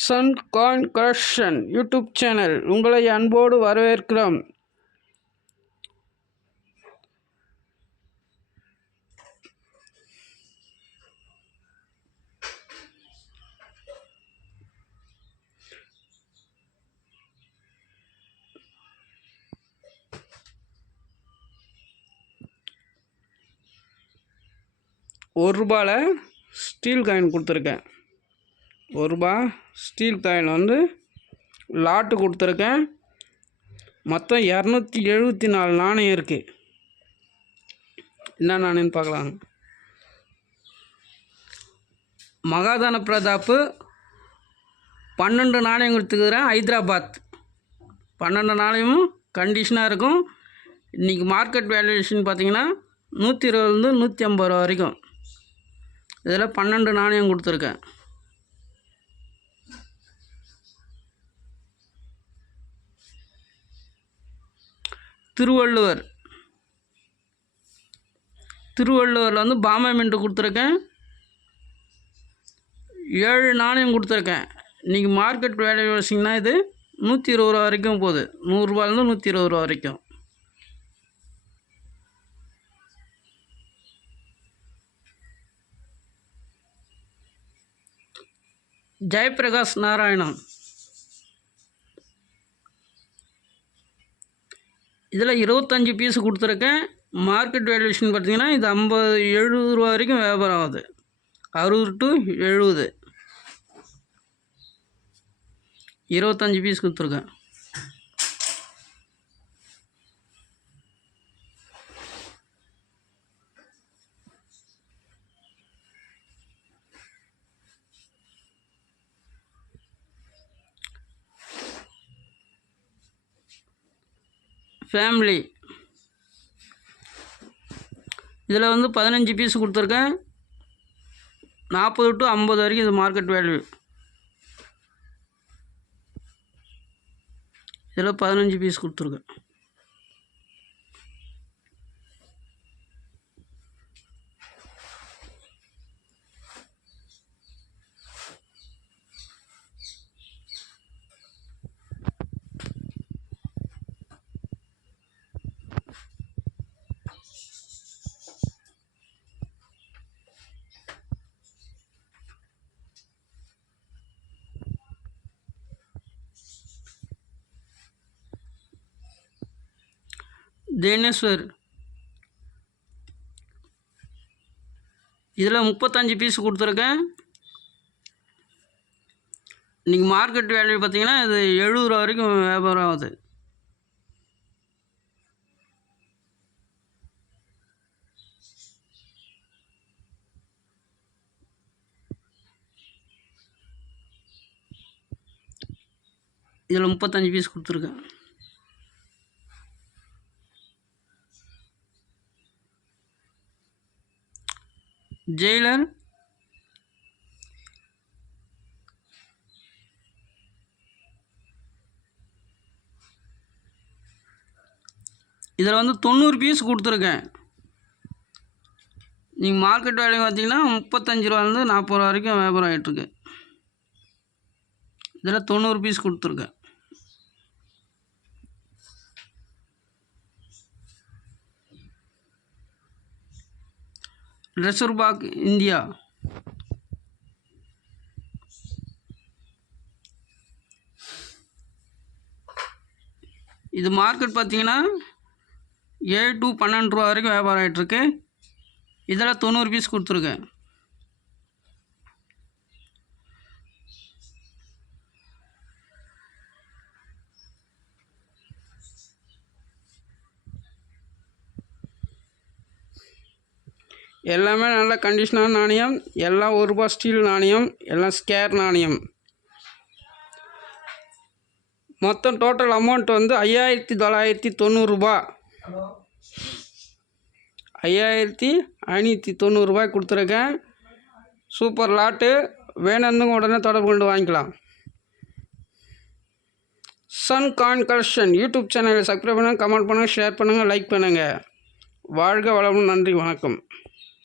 Sun coin collection YouTube channel உங்களை அன்போடு வரவேற்கிறோம். ₹1 ஸ்டீல் காயின் கொடுத்துருக்கேன். ₹1 ஸ்டீல் காயின் லாட்டு கொடுத்துருக்கேன். மொத்தம் 274 நாணயம் இருக்குது. என்ன நாணயம்னு பார்க்கலாம். மகாதான பிரதாப்பு 12 நாணயம் கொடுத்துக்கிறேன். ஹைதராபாத் 12 நாணயமும் கண்டிஷனாக இருக்கும். இன்றைக்கி மார்க்கெட் வேல்யூவேஷன் பார்த்திங்கன்னா 120 150 வரைக்கும். இதில் 12 நாணயம் கொடுத்துருக்கேன். திருவள்ளுவரில் பாம்பே மின்ட்டு கொடுத்துருக்கேன். 7 நாணயம் கொடுத்துருக்கேன். இன்றைக்கி மார்க்கெட் வேல்யூவேஷன்னா இது 120 வரைக்கும் போகுது. ₹100 120 வரைக்கும். ஜெயபிரகாஷ் நாராயணன் இதில் 25 பீஸு கொடுத்துருக்கேன். மார்க்கெட் வேல்யூஷன் பார்த்திங்கன்னா இது 70 வரைக்கும் வியாபாரம் ஆகுது. 60 to 70 25 பீஸ் கொடுத்துருக்கேன். ஃபேமிலி இதில் 15 பீஸ் கொடுத்துருக்கேன். 40 to 50 வரைக்கும் இது மார்க்கெட் வேல்யூ. இதில் 15 பீஸ் கொடுத்துருக்கேன். தேனேஸ்வர் இதில் 35 பீஸ் கொடுத்துருக்கேன். இன்றைக்கி மார்க்கெட் வேல்யூ பார்த்திங்கன்னா இது 70 வரைக்கும் வியாபாரம் ஆகுது. இதில் 35 பீஸ் கொடுத்துருக்கேன். ஜெயிலர் இதில் 90 பீஸ் கொடுத்துருக்கேன். நீங்கள் மார்க்கெட் வேல்யூ பார்த்தீங்கன்னா ₹35 40 வரைக்கும் வியாபாரம் ஆகிட்டுருக்கு. இதில் 90 பீஸ் கொடுத்துருக்கேன். ரிசர்வ் பேங்க் இந்தியா இது மார்க்கெட் பார்த்தீங்கன்னா 7 to 12 வரைக்கும் வியாபாரம் ஆகிட்டுருக்கு. இதில் 90 பீஸ் கொடுத்துருக்கேன். எல்லாமே நல்ல கண்டிஷனான நாணயம். எல்லாம் ₹1 ஸ்டீல் நாணயம். எல்லாம் ஸ்கேர் நாணயம். மொத்தம் டோட்டல் அமௌண்ட் ₹5,990. ₹5,590 கொடுத்துருக்கேன். Super lot. வேணும்னு உடனே தொடர்பு கொண்டு வாங்கிக்கலாம். சன் காயின் கலெக்ஷன் யூடியூப் சேனலை சப்ஸ்கிரைப் பண்ணுங்கள், கமெண்ட் பண்ணுங்கள், ஷேர் பண்ணுங்கள், லைக் பண்ணுங்கள். வாழ்க வளமுடன். நன்றி, வணக்கம்.